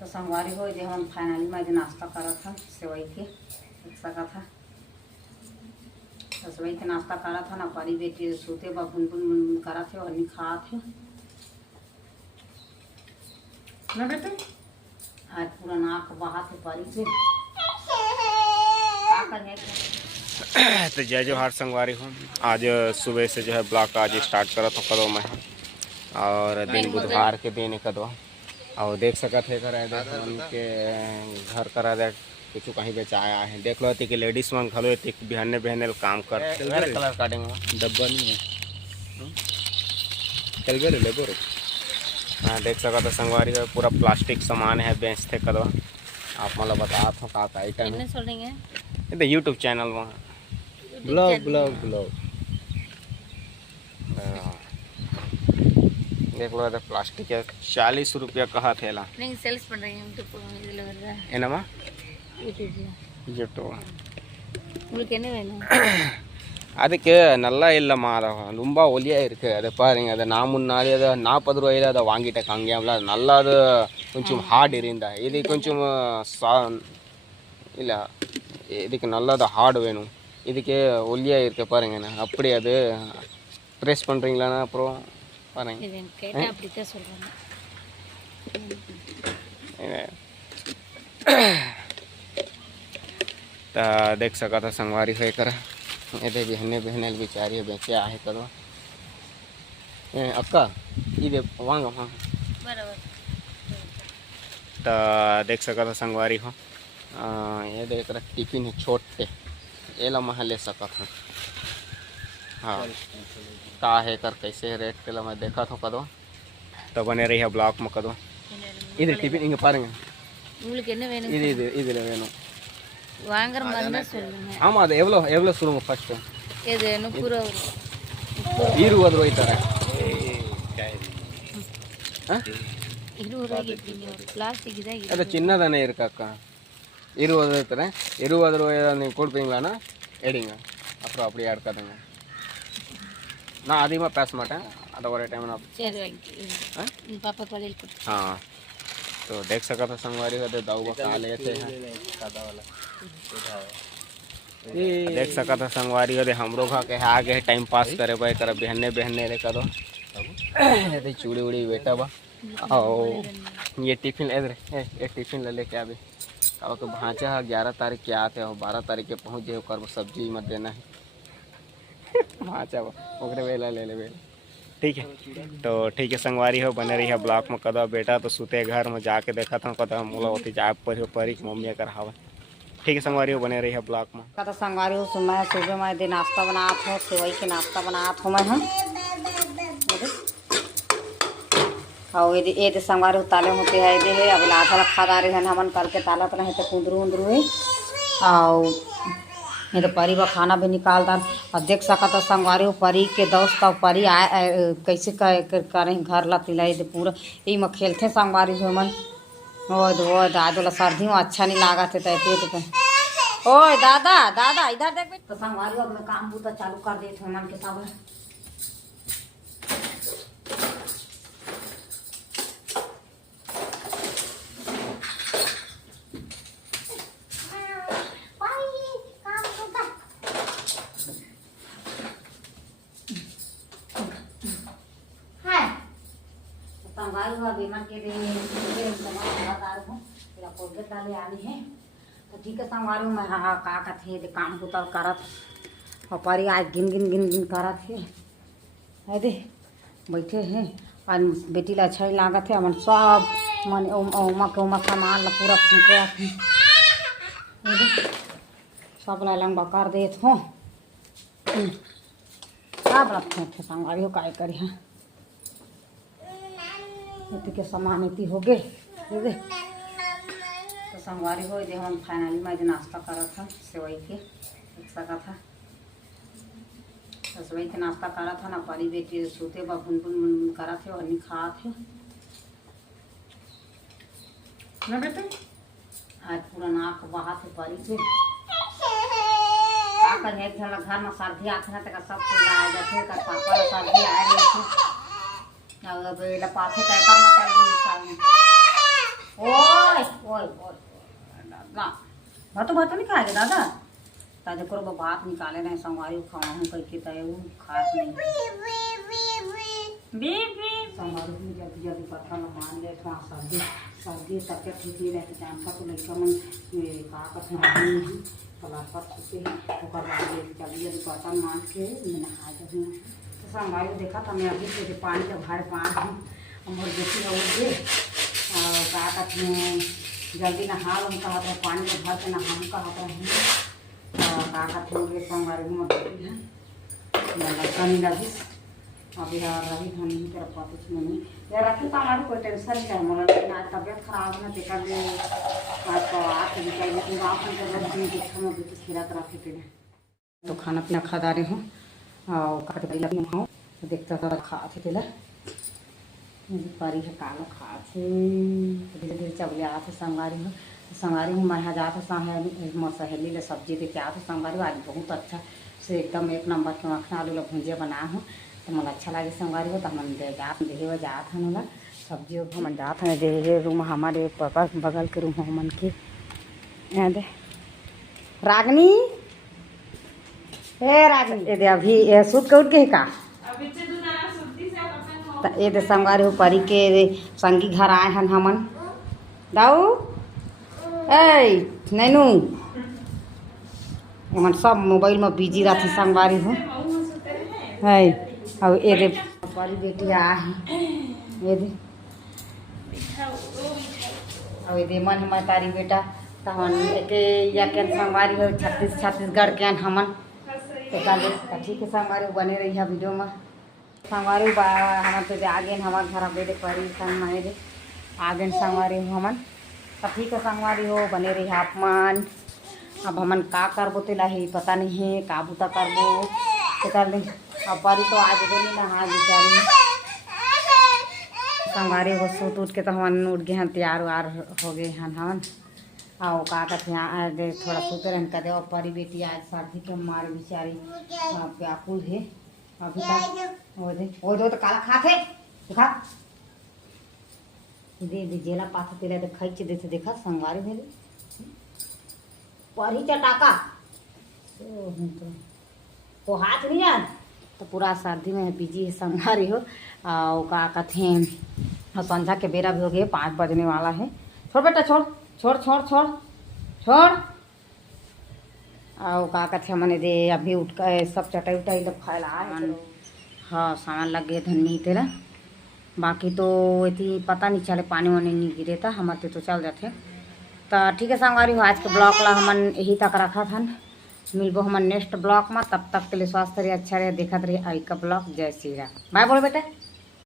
तो संगवारी हो जे हम फाइनली में नाश्ता करा था सेवई के एक सका था तो सेवई के नाश्ता करा था ना परी बेटी सोते बा बुन बुन करा थे और नहीं खा थे ना बेटे आज पूरा नाक बहा थे परी से तो जय जोहार संगवारी हूँ। आज सुबह से जो है ब्लॉग आज स्टार्ट करा था कदों में और दिन बुधवार के दिन कदों और देख सकते थे घर उनके घर करा दे कुछ कहीं बेचाया है देख लो कि लेडीज मन घलो बिहाने बिहाने काम कर कलर काटेंगे डब्बा नहीं है चल गए लेबर। हाँ देख सकते थे संगवारी है पूरा प्लास्टिक सामान है बेचते कदों आप मतलब बता दो का आइटम है यूट्यूब चैनल में ब्लॉग ब्लॉग ब्लॉग देख लो तो प्लास्टिक है 40 रुपया कहा थेला नहीं सेल्स पड़ रही है एनमा यूट्यूब உங்களுக்கு என்ன வேணும் அதுக்கு நல்லா இல்லைம்மா அதை ரொம்ப ஒலியாக இருக்குது அதை பாருங்க அதை நான் முன்னாடி அதை 40 ரூபாயில் அதை வாங்கிட்டேன் காங்கியாவில் அது நல்லா அது கொஞ்சம் ஹார்ட் இருந்தா இது கொஞ்சம் இல்லை இதுக்கு நல்லா அது ஹார்டு வேணும் இதுக்கு ஒல்லியாக இருக்க பாருங்கண்ணா அப்படி அது ப்ரெஸ் பண்ணுறீங்களாண்ணா அப்புறம் பாருங்க அப்படித்தான் சொல்கிறாங்க तो देख सका था संगवारी होकर ये बहने बहने बेचारी बेचे आहे करो अक्का ये वांग हाँ तो देख सका था संगवारी हो ये देख रहा टिफिन है छोटे ये ला मह ले सका था। हाँ का है कर कैसे रेट के मैं देखा था कदो तो बने रही है ब्लॉक में कदो इधर टिफिन इंगे पारेंगे इधर वेणु வாங்குற மாதிரி தான் சொல்லுங்க ஆமா அது எவ்வளவு சொல்லுங்க ஃபர்ஸ்ட் இது 30 ரூபாய் 20 ரூபாய் தரேன் 20 ரூபாய்க்கு பிளாஸ்டிக் தான் அது சின்னதானே இருக்கு அக்கா 20 ரூபாய் தரேன் 20 ரூபாய் நீங்க கொடுப்பீங்களானா எடுங்க அப்புறம் அப்படியே எடுக்காதீங்க நான் அதிகமாக பேச மாட்டேன் அதை ஒரு டைம் நான் சரி வாங்கி பாப்பா காலையில் கொடு। हाँ तो देख सका था संगवारी का दाऊ खा लेते हैं देख सका था संगवारी का हमरो खा के आगे टाइम पास करे भाई कर बहने बहने रे करो ये चूड़ी उड़ी बेटा बा और ये टिफिन इधर ये टिफिन ले लेके अभी अब तो भांचा 11 तारीख के आते हो 12 तारीख के पहुँच जाए कर सब्जी मत देना है भांचा ओकरे वेला ले ले ठीक है। तो ठीक है संगवारी हो बने रही है ब्लॉक में कदा बेटा तो सूते घर में जाके देखा था कदा मोला होती जा परी मम्मी कर हावा ठीक है संगवारी हो बने रही है ब्लॉक में तो संगवारी हो मैं सुबह में दे नाश्ता बनात हो सेवई के नाश्ता बनात हो मैं हम और ये संगवारी ताले होते है ये अब आधा खा रहे हैं हमन कल के ताला तो नहीं तो कुंदरू उंदरू है और ये तो परी बा खाना भी निकाल दार और देख सका तो संगवारी हो परी के दोस्त और परी आए कैसे करें घर ला तिलाई दे पूरा यही में खेलते संगवारी हो मन वो दादो ला सर्दी में अच्छा नहीं लगा थे पेट पे ओ दादा दादा इधर देख तो संगवारी अब मैं काम बूता चालू कर देते मन के सब बीमार के डाले आनी है तो ठीक है संगवारी मैं हाँ का थे काम होता करत और परी आज गिन गिन गिन गिन करत है दे बैठे हैं और बेटी ला अच्छा ही लागत है मन सब मन उमा के उमा सामान ला पूरा फूके सब ला लंबा कर देत हो सब रखे थे संगवारी हो काय करी हाँ इतने के सामान इतनी हो गए दे तो संगवारी हो जो हम फाइनली में नाश्ता करा था सेवई के एक सका था तो सेवई के नाश्ता करा था ना परी बेटी सोते बा बुन बुन करा थे और नहीं खा थे ना बेटे आज पूरा नाक बहा थे परी से घर में सर्दी आते हैं तो सब कोई आ जाते हैं पापा सर्दी आ रही थी अब लपाथे तय करना चाहिए ओ भातो भातो नहीं खाएगा दादा ताजा करो भात निकाले रहे संगवारी खावा हूँ कह के तय खास नहीं संगवारी में जल्दी जल्दी पत्थर मान ले वहाँ सर्दी सर्दी तक ठीक नहीं रहती जानता तो लड़का मन का कथन पलापर छुपे जल्दी जल्दी बर्तन मान के मैं नहा जाऊँ तो संगवारी देखा था मैं अभी से पानी का भार पान हूँ और देखी रहोगे का कहते जल्दी नहा लो कहा था पानी का भर के नहा कहा था का कहते संगवारी में लड़का लगी अभी रही धन ही तरफ पाते नहीं या रखी तो हमारी कोई टेंशन नहीं है मतलब लेकिन आज तबियत खराब है ना टेका भी आज तो आके दिखाई लेकिन आप में भी खिलाते रखे थे तो खाना पीना खा रहे हूँ और काटे लगी हूँ देखता था खाते थे परी है कालो खाते धीरे धीरे चबले आते संगवारी हूँ मैं जाते सहेली ले सब्जी देके आते संगवारी आज बहुत अच्छा से एकदम एक नंबर के मखना आलू भुंजिया बनाया हूँ तो मतलब अच्छा लगे संगवारी हो तो हम देखे जात हन ओला सब्जी हम जात हैं दे रूम हमारे पापा बगल के रूम हमन के दे रागनी ए रागनी ए दे अभी सूत के उठ के का ये दे संगवारी हो परी के संगी घर आए हन हमन दाऊ ए नैनू हमन सब मोबाइल में बिजी रहती संगवारी हो है और ये दे परी बेटी आ है ये दे और ये दे मन हमारे तारी बेटा तो हम के या के संगवारी हो छत्तीसगढ़ के हमन तो कल ठीक है संगवारी बने रही है वीडियो में संगवारी हम तो आगे हमारे घर बेटे परी संग माए दे आगे संगवारी हो हमन तो ठीक है संगवारी हो बने रही है अपमान अब हमन का करबो तेला ही पता नहीं है का बुता करबो तो कर दिन अब परी तो आज गई नहा बेचारी संगवारी हो सूत उठ के तो हमन उठ गए हैं तैयार वार हो गए हैं हमन और का कहते हैं थोड़ा सूते रहन कर दे और परी बेटी आज सर्दी के मारे बेचारी व्याकुल है अभी तक वो दो तो काला खाते खा दे जेला पाथे तेला तो खींच देते देखा संगवारी मेरे परी चटाका वो हाथ नहीं यार तो पूरा सर्दी में बिजी है संगवारी हो और का कहते हैं संध्या के बेरा भी हो गए 5 बजने वाला है छोड़ बेटा छोड़ छोड़ छोड़ छोड़ छोड़ और का कहते हैं मैंने दे अभी उठ कर सब चटाई उटाई लोग फैला हाँ सामान लग गए धन नहीं तेरा बाकी तो इतनी पता नहीं चले पानी वानी नहीं गिरे था हमारे तो चल जाते तो ठीक है संगवारी हो आज के ब्लॉग ला हमन यही तक रखा था मिलबो हमन नेक्स्ट ब्लॉग में तब तक के लिए स्वास्थ्य रहे अच्छा रहे देखते रहिए आई का ब्लॉग जय श्री राम बाय बोलो बेटा।